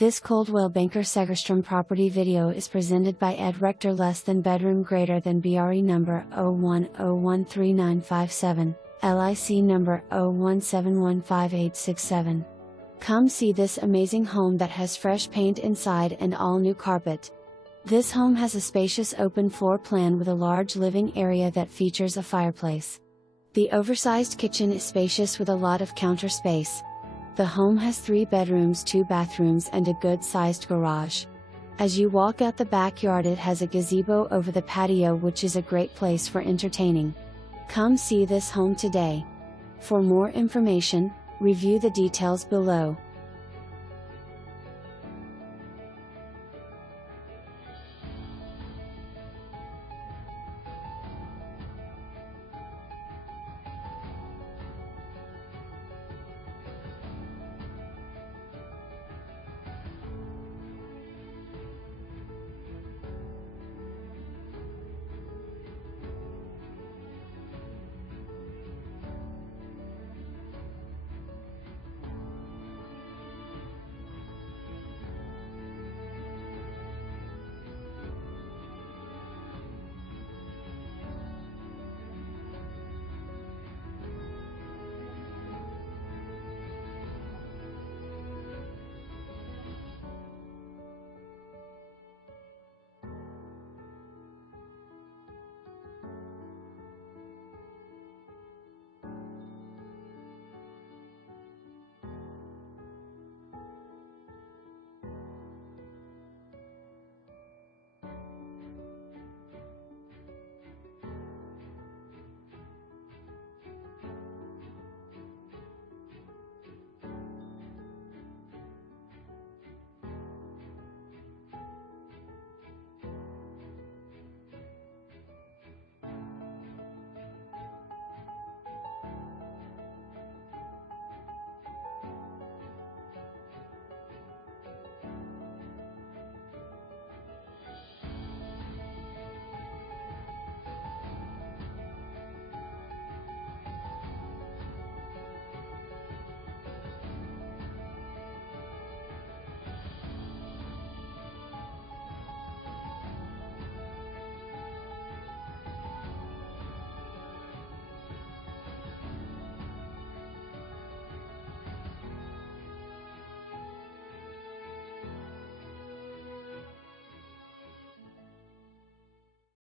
This Coldwell Banker Segerstrom property video is presented by Ed Rector less than bedroom greater than BRE number 01013957, LIC number 01715867. Come see this amazing home that has fresh paint inside and all new carpet. This home has a spacious open floor plan with a large living area that features a fireplace. The oversized kitchen is spacious with a lot of counter space. The home has 3 bedrooms, 2 bathrooms and a good-sized garage. As you walk out the backyard, it has a gazebo over the patio, which is a great place for entertaining. Come see this home today. For more information, review the details below.